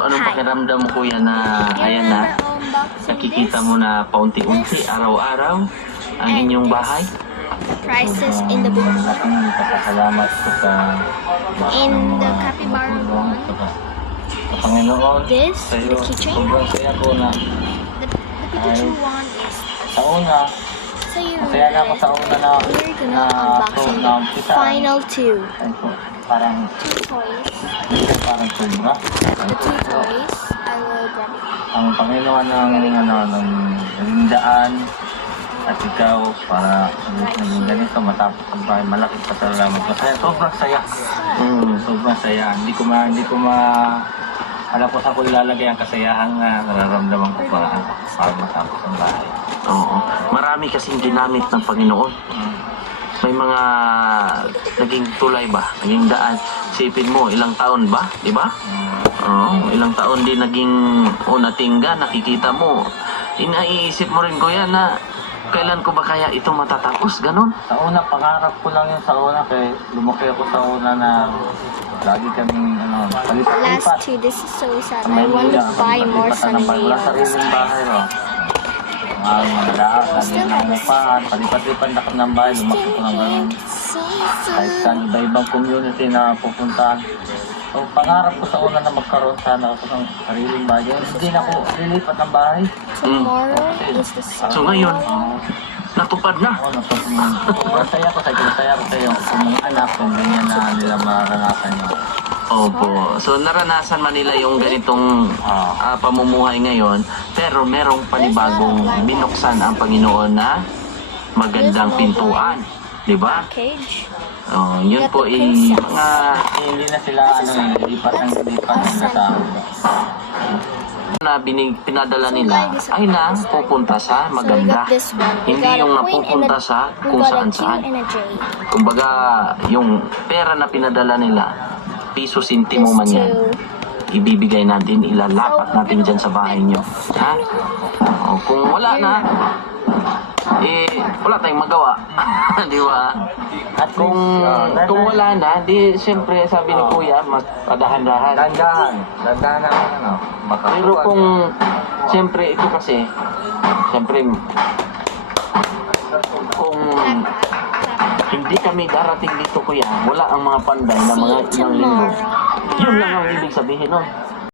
So anong pakiramdam mo kuya na ayan na, nakikita mo na paunti-unti, araw-araw ang inyong bahay? Prices in the book. Salamat ko sa In the capybara one, sa Panginoon. this, Sa'yo, the keychain. sobrang saya ko na The Pikachu one is sa una, so you masaya na ako sa una na we're gonna na unboxing na umpisa. final two. Ay po, parang Two toys. parang sobra. The two toys. I will grab it. Ang Panginoon ng daan at ikaw para naging ganito matapos ang bahay. Malaki pasalamat. Masaya, sobrang saya. Sobrang saya. Hindi ko alam ko sa ko ilalagay ang kasayahan na nararamdaman ko para matapos ang bahay. Oo. Marami kasing ginamit ng Panginoon. May mga naging tulay ba? Naging daan. Sipin mo, ilang taon ba? Di ba? Oo. Ilang taon din naging natingga, nakikita mo. Inaiisip mo rin kuya na kailan ko ba kaya ito matatapos? Ganon? Sa una, pangarap ko lang yun sa una kaya lumaki ako sa una na lagi kaming palipat-lipat. Last two, this is so sad. I want to buy more sundaes. Wala sariling bahay, no? Mga lahat, lagi ng upahan, palipat-lipat na kami ng bahay, lumaki ko ng ganun. Kahit sa iba-ibang community na pupuntahan. So, pangarap ko sa una na magkaroon sana ako ng sariling bahay. Hindi na ako lilipat ng bahay. Tomorrow is the So ngayon, natupad na. Masaya ko sa iyo kung mga anak kung ganyan na nila maranasan nyo. Opo. So naranasan man nila yung ganitong pamumuhay ngayon, pero merong panibagong binuksan ang Panginoon na magandang pintuan. Di ba? package. Oh, yun po mga Hindi na sila lipat nila sa na pinadala nila ay na pupunta sa maganda. Hindi yung napupunta sa kung saan-saan. Kumbaga, yung pera na pinadala nila, piso sintimo man yan, ibibigay natin, ilalapat natin dyan sa bahay nyo. Ha? O, kung wala na, wala tayong magawa. Di ba? At kung wala na, di siyempre sabi ni Kuya, magpadahan-dahan. Dandahan na Pero kung siyempre ito kasi, siyempre kung hindi kami darating dito Kuya, wala ang mga panday na mga ilang linggo. Yun lang ang ibig sabihin nun.